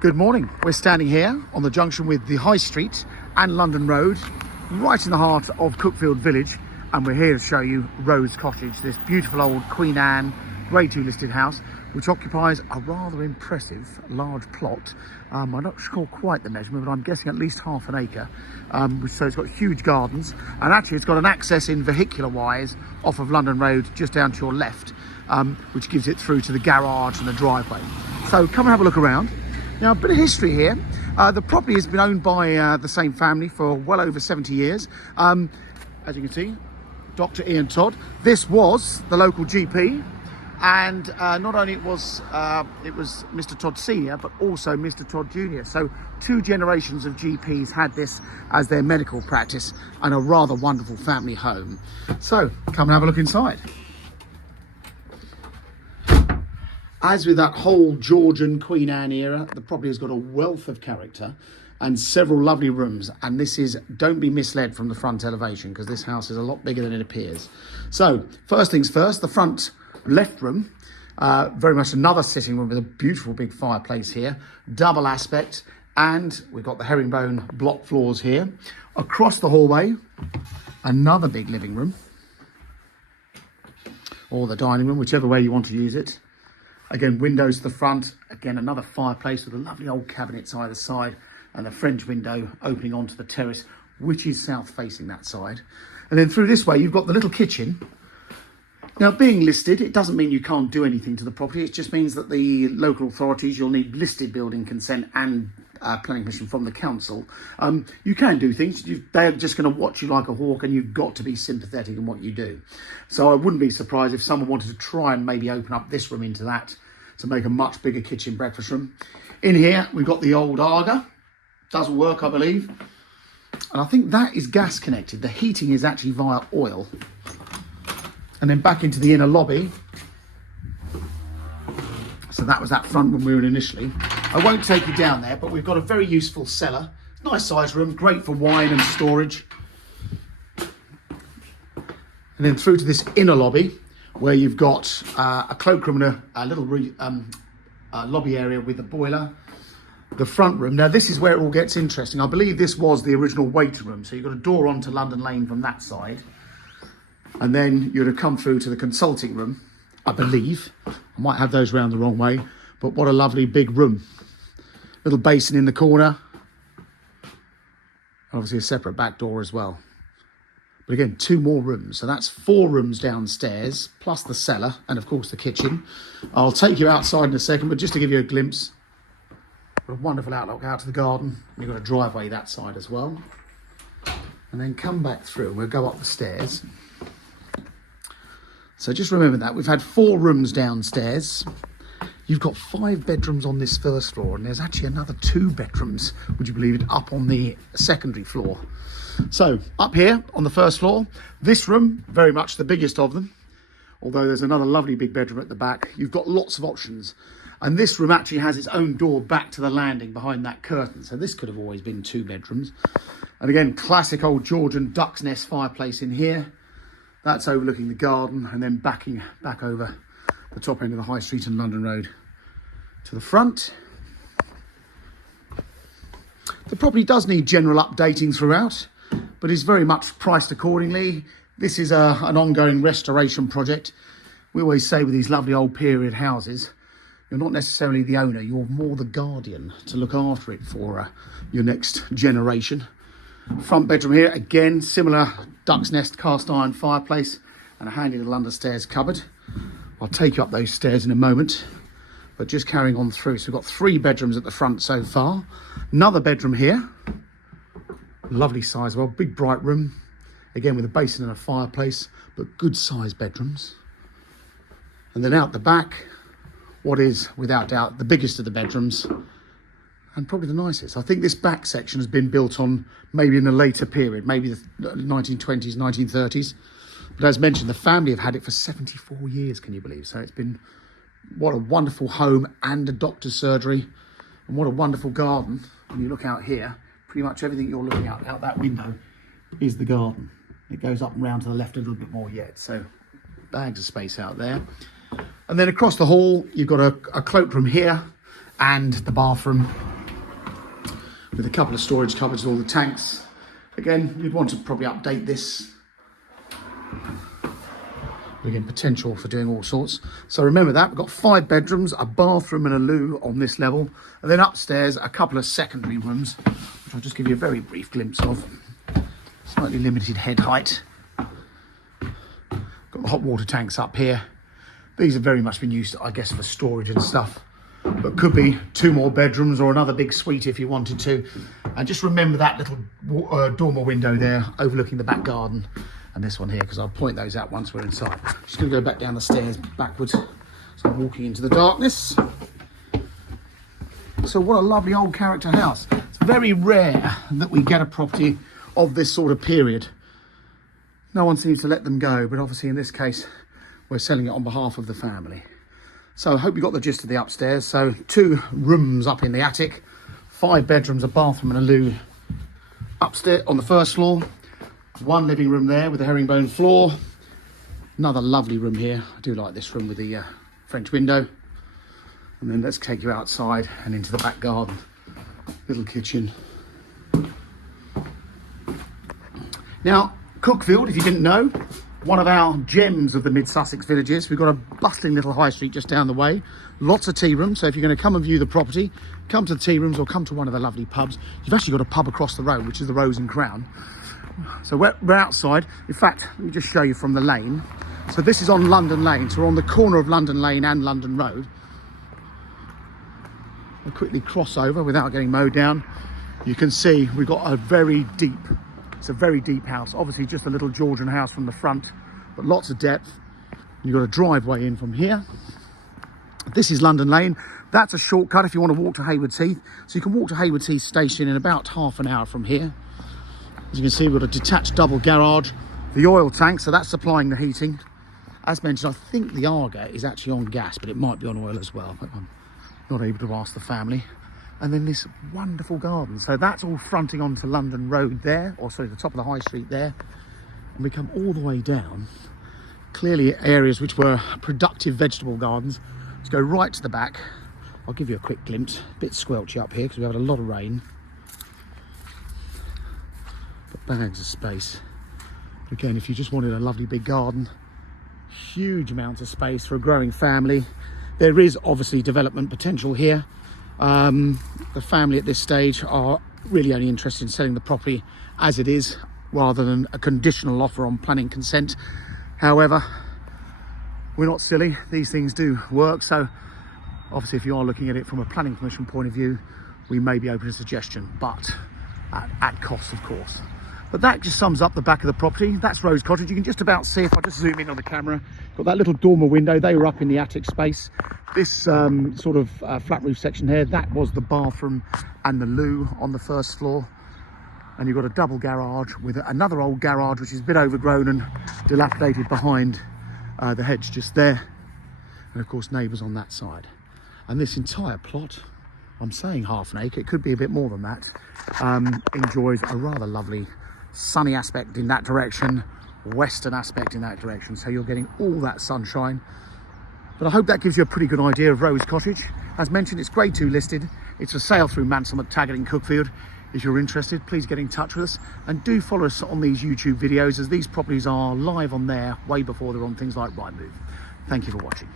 Good morning. We're standing here on the junction with the High Street and London Road, right in the heart of Cuckfield village, and we're here to show you Rose Cottage, this beautiful old Queen Anne Grade 2 listed house, which occupies a rather impressive large plot. I'm not sure quite the measurement, but I'm guessing at least half an acre. So it's got huge gardens, and actually it's got an access in vehicular wise off of London Road just down to your left, which gives it through to the garage and the driveway. So come and have a look around. Now, a bit of history here. The property has been owned by the same family for well over 70 years. As you can see, Dr. Ian Todd. This was the local GP, and not only it was Mr. Todd Senior, but also Mr. Todd Junior. So 2 generations of GPs had this as their medical practice, and a rather wonderful family home. So come and have a look inside. As with that whole Georgian Queen Anne era, the property has got a wealth of character and several lovely rooms. And this is, don't be misled from the front elevation, because this house is a lot bigger than it appears. So first things first, the front left room, very much another sitting room with a beautiful big fireplace here, double aspect, and we've got the herringbone block floors here. Across the hallway, another big living room, or the dining room, whichever way you want to use it. Again, windows to the front. Again, another fireplace with a lovely old cabinets either side, and a French window opening onto the terrace, which is south facing that side. And then through this way, you've got the little kitchen. Now, being listed, it doesn't mean you can't do anything to the property. It just means that the local authorities, you'll need listed building consent and planning permission from the council. You can do things. They're just going to watch you like a hawk, and you've got to be sympathetic in what you do. So I wouldn't be surprised if someone wanted to try and maybe open up this room into that to make a much bigger kitchen breakfast room. In here, we've got the old Aga. Doesn't work, I believe. And I think that is gas connected. The heating is actually via oil. And then back into the inner lobby. So that was that front room we were in initially. I won't take you down there, but we've got a very useful cellar. Nice size room, great for wine and storage. And then through to this inner lobby, where you've got a cloakroom and a little lobby area with a boiler. The front room. Now, this is where it all gets interesting. I believe this was the original waiting room. So you've got a door onto London Lane from that side. And then you'd have come through to the consulting room, I believe. I might have those round the wrong way, but what a lovely big room. Little basin in the corner. Obviously a separate back door as well. But again, 2 more rooms. So that's 4 rooms downstairs, plus the cellar, and of course the kitchen. I'll take you outside in a second, but just to give you a glimpse. Got a wonderful outlook out to the garden. You've got a driveway that side as well. And then come back through. We'll go up the stairs. So just remember that. We've had 4 rooms downstairs. You've got 5 bedrooms on this first floor, and there's actually another 2 bedrooms, would you believe it, up on the secondary floor. So up here on the first floor, this room, very much the biggest of them, although there's another lovely big bedroom at the back. You've got lots of options. And this room actually has its own door back to the landing behind that curtain. So this could have always been 2 bedrooms. And again, classic old Georgian duck's nest fireplace in here. That's overlooking the garden, and then backing back over the top end of the High Street and London Road to the front. The property does need general updating throughout, but is very much priced accordingly. This is an ongoing restoration project. We always say with these lovely old period houses, you're not necessarily the owner, you're more the guardian to look after it for your next generation. Front bedroom here, again, similar duck's nest cast iron fireplace and a handy little understairs cupboard. I'll take you up those stairs in a moment, but just carrying on through. So we've got 3 bedrooms at the front so far. Another bedroom here, lovely size, well, big bright room. Again, with a basin and a fireplace, but good sized bedrooms. And then out the back, what is without doubt the biggest of the bedrooms, and probably the nicest. I think this back section has been built on maybe in a later period, maybe the 1920s, 1930s. But as mentioned, the family have had it for 74 years, can you believe? So it's been, what a wonderful home and a doctor's surgery, and what a wonderful garden. When you look out here, pretty much everything you're looking out that window is the garden. It goes up and round to the left a little bit more yet. So bags of space out there. And then across the hall, you've got a cloakroom here and the bathroom with a couple of storage cupboards with all the tanks. Again, you'd want to probably update this. Again, potential for doing all sorts. So remember that, we've got 5 bedrooms, a bathroom and a loo on this level. And then upstairs, a couple of secondary rooms, which I'll just give you a very brief glimpse of. Slightly limited head height. Got the hot water tanks up here. These have very much been used, I guess, for storage and stuff. But could be 2 more bedrooms or another big suite if you wanted to. And just remember that little dormer window there overlooking the back garden. And this one here, because I'll point those out once we're inside. Just going to go back down the stairs backwards. So I'm walking into the darkness. So what a lovely old character house. It's very rare that we get a property of this sort of period. No one seems to let them go, but obviously in this case, we're selling it on behalf of the family. So I hope you got the gist of the upstairs. So 2 rooms up in the attic, 5 bedrooms, a bathroom and a loo upstairs on the first floor. 1 living room there with a herringbone floor. Another lovely room here. I do like this room with the French window. And then let's take you outside and into the back garden. Little kitchen. Now, Cuckfield, if you didn't know, one of our gems of the mid-Sussex villages. We've got a bustling little high street just down the way. Lots of tea rooms. So if you're going to come and view the property, come to the tea rooms or come to one of the lovely pubs. You've actually got a pub across the road, which is the Rose and Crown. So we're outside. In fact, let me just show you from the lane. So this is on London Lane. So we're on the corner of London Lane and London Road. I'll quickly cross over without getting mowed down. You can see we've got a very deep, it's a very deep house. Obviously just a little Georgian house from the front, but lots of depth. You've got a driveway in from here. This is London Lane. That's a shortcut if you want to walk to Haywards Heath. So you can walk to Haywards Heath station in about half an hour from here. As you can see, we've got a detached double garage, the oil tank, so that's supplying the heating. As mentioned, I think the Arga is actually on gas, but it might be on oil as well, but I'm not able to ask the family. And then this wonderful garden. So that's all fronting onto London Road there, or sorry, the top of the high street there. And we come all the way down. Clearly areas which were productive vegetable gardens. Let's go right to the back. I'll give you a quick glimpse. A bit squelchy up here because we had a lot of rain. But bags of space. Again, if you just wanted a lovely big garden, huge amounts of space for a growing family. There is obviously development potential here. The family at this stage are really only interested in selling the property as it is, rather than a conditional offer on planning consent. However, we're not silly. These things do work. So obviously if you are looking at it from a planning permission point of view, we may be open to suggestion, but at cost, of course. But that just sums up the back of the property. That's Rose Cottage. You can just about see, if I just zoom in on the camera, got that little dormer window. They were up in the attic space. This sort of flat roof section here, that was the bathroom and the loo on the first floor. And you've got a double garage with another old garage, which is a bit overgrown and dilapidated behind the hedge just there. And of course, neighbours on that side. And this entire plot, I'm saying half an acre, it could be a bit more than that, enjoys a rather lovely sunny aspect in that direction, western aspect in that direction, so you're getting all that sunshine. But I hope that gives you a pretty good idea of Rose Cottage. As mentioned, it's grade 2 listed. It's for sale through Mansell McTaggart in Cuckfield. If you're interested, please get in touch with us, and do follow us on these YouTube videos, as these properties are live on there way before they're on things like Rightmove. Thank you for watching.